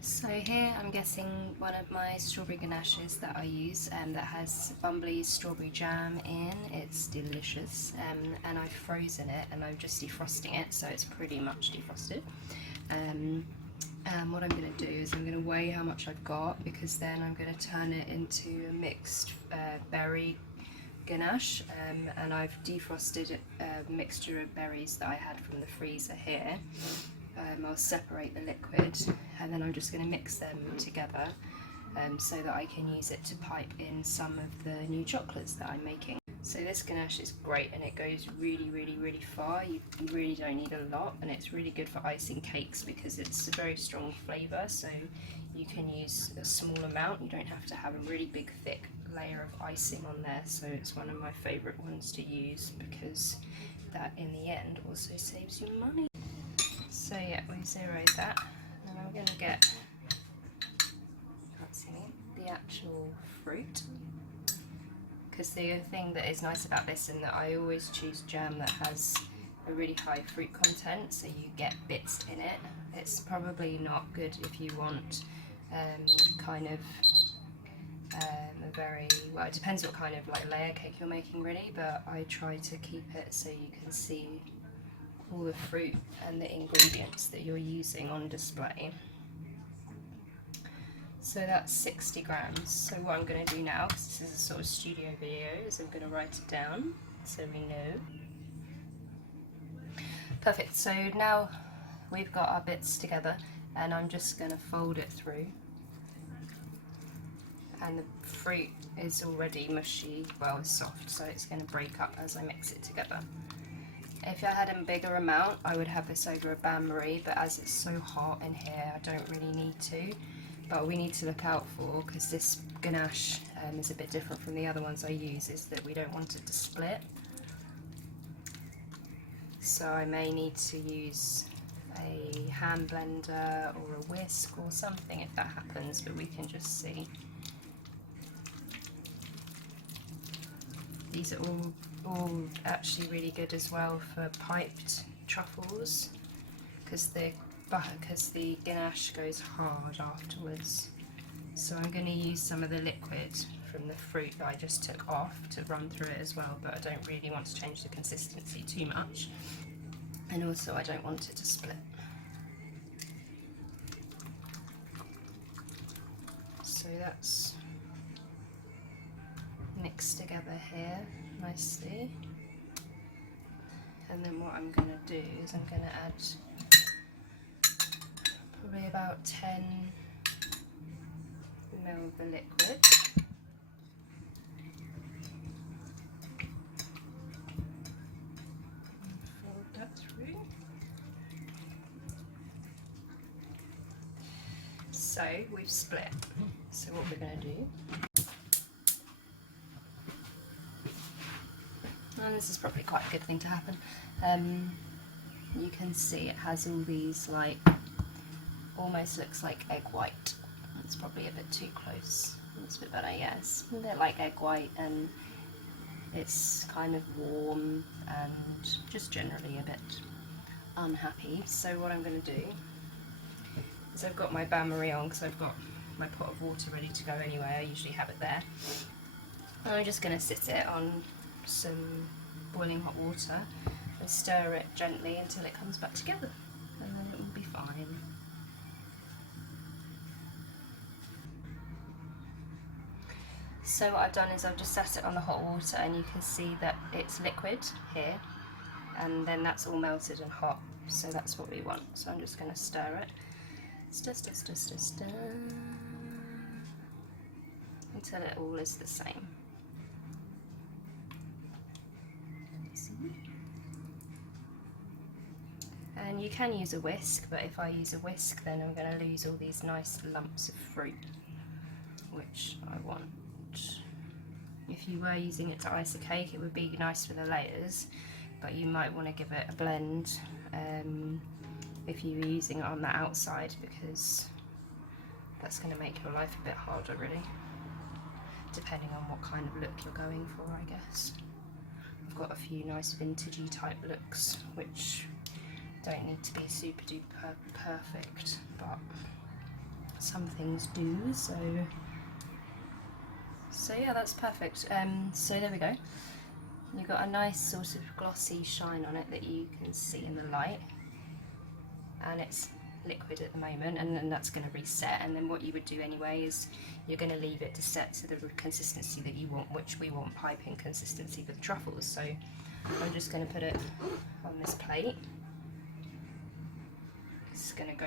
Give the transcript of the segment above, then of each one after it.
So here I'm getting one of my strawberry ganaches that I use that has Bumbly's strawberry jam in. It's delicious, and I've frozen it and I'm just defrosting it, so it's pretty much defrosted. And what I'm going to do is I'm going to weigh how much I've got, because then I'm going to turn it into a mixed berry ganache, and I've defrosted a mixture of berries that I had from the freezer here. I'll separate the liquid and then I'm just going to mix them together so that I can use it to pipe in some of the new chocolates that I'm making. So this ganache is great and it goes really far. You really don't need a lot, and it's really good for icing cakes because it's a very strong flavour, so you can use a small amount. You don't have to have a really big thick layer of icing on there, so it's one of my favourite ones to use because that in the end also saves you money. So yeah, we zeroed that, and I'm going to get, can't see me, the actual fruit, because the thing that is nice about this is that I always choose jam that has a really high fruit content, so you get bits in it. It's probably not good if you want kind of a very, well, it depends what kind of like layer cake you're making really, but I try to keep it so you can see all the fruit and the ingredients that you're using on display. So that's 60 grams. So what I'm going to do now, because this is a sort of studio video, is I'm going to write it down so we know. Perfect, so now we've got our bits together and I'm just going to fold it through. And the fruit is already mushy, well, it's soft, so it's going to break up as I mix it together. If I had a bigger amount, I would have this over a bain-marie, but as it's so hot in here, I don't really need to. But we need to look out for, because this ganache is a bit different from the other ones I use, is that we don't want it to split. So I may need to use a hand blender or a whisk or something if that happens, but we can just see. These are all actually really good as well for piped truffles, because the ganache goes hard afterwards. So I'm going to use some of the liquid from the fruit that I just took off to run through it as well, but I don't really want to change the consistency too much, and also I don't want it to split. So that's mixed together here nicely, and then what I'm going to do is I'm going to add probably about 10 ml of the liquid. Fold that through. So we've split. So what we're going to do, and this is probably quite a good thing to happen, you can see it has all these, like, almost looks like egg white. It's probably a bit too close. It's a bit better, yes. A bit like egg white, and it's kind of warm and just generally a bit unhappy. So what I'm going to do is I've got my bain-marie on, because I've got my pot of water ready to go anyway. I usually have it there. And I'm just going to sit it on some boiling hot water and stir it gently until it comes back together, and then it will be fine. So what I've done is I've just set it on the hot water, and you can see that it's liquid here, and then that's all melted and hot, so that's what we want. So I'm just going to stir it, stir until it all is the same. And you can use a whisk, but if I use a whisk then I'm going to lose all these nice lumps of fruit, which I want. If you were using it to ice a cake, it would be nice for the layers, but you might want to give it a blend if you were using it on the outside, because that's going to make your life a bit harder really, depending on what kind of look you're going for, I guess. I've got a few nice vintagey type looks which don't need to be super duper perfect, but some things do, so yeah, that's perfect. So there we go. You've got a nice sort of glossy shine on it that you can see in the light, and it's liquid at the moment, and then that's going to reset. And then what you would do anyway is you're going to leave it to set to the consistency that you want, which we want piping consistency for the truffles. So I'm just going to put it on this plate. It's going to go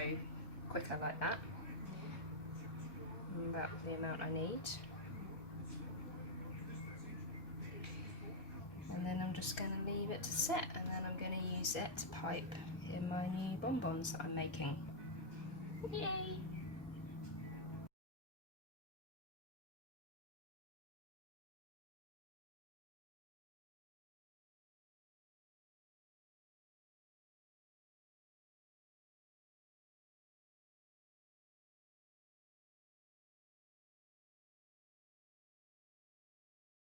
quicker like that, about the amount I need. And then I'm just going to leave it to set, and then I'm going to use it to pipe in my new bonbons that I'm making. Yay!